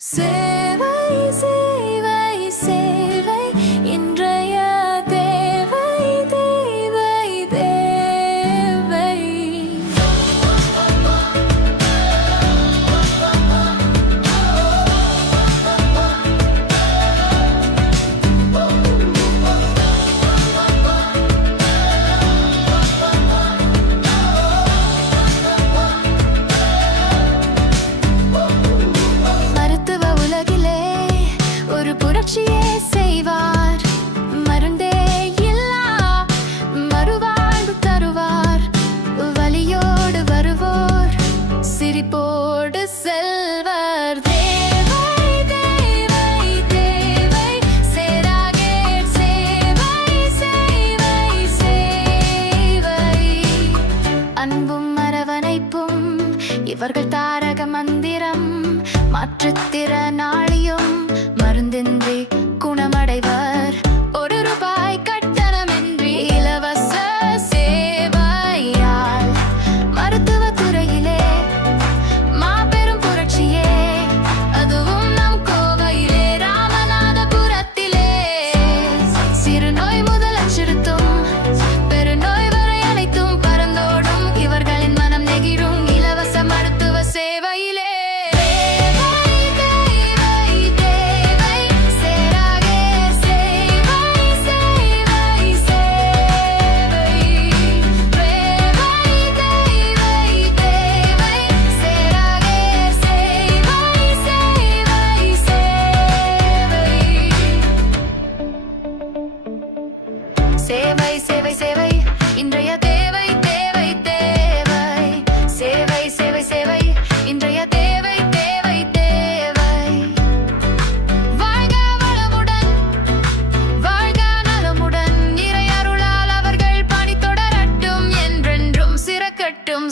சேவை சேவை சேவை இன்றைய தேவை தேவை தேவை. மருத்துவ உலகிலே ஒரு புரட்சியே செய்வார். மருந்தே இல்லா மறுவாழ்வு தருவார். வலியோடு வருவோர் சிரிப்போடு செல்வர். தேவை தேவை தேவை சேராகே சேவை சேவை சேவை. அன்பும் அரவணைப்பும் இவர்கள் தாரக மந்திரம். மாற்றுத்திறனாளியும் மருந்தின்றி குணமடைவர். ₹1 கட்டணமின்றி இலவச சேவையால் மருத்துவத்துறையிலே மாபெரும் புரட்சியே. அதுவும் நம் கோவையிலே ராமநாதபுரத்திலே. சிறுநோய் முதல் அச்சுறுத்தும் பெருநோய் வரை அனைத்தும் பறந்தோடும் இவர்களின் மனம் நெகிழும் இலவச மருத்துவ சேவையிலே. சேவை சேவை சேவை இன்றைய தேவை தேவை தேவை. சேவை சேவை சேவை இன்றைய தேவை தேவை தேவை. வாழ்க வளமுடன் வாழ்க நலமுடன் இறை அருளால் அவர்கள் பணி தொடரட்டும் என்றென்றும் சிறக்கட்டும்.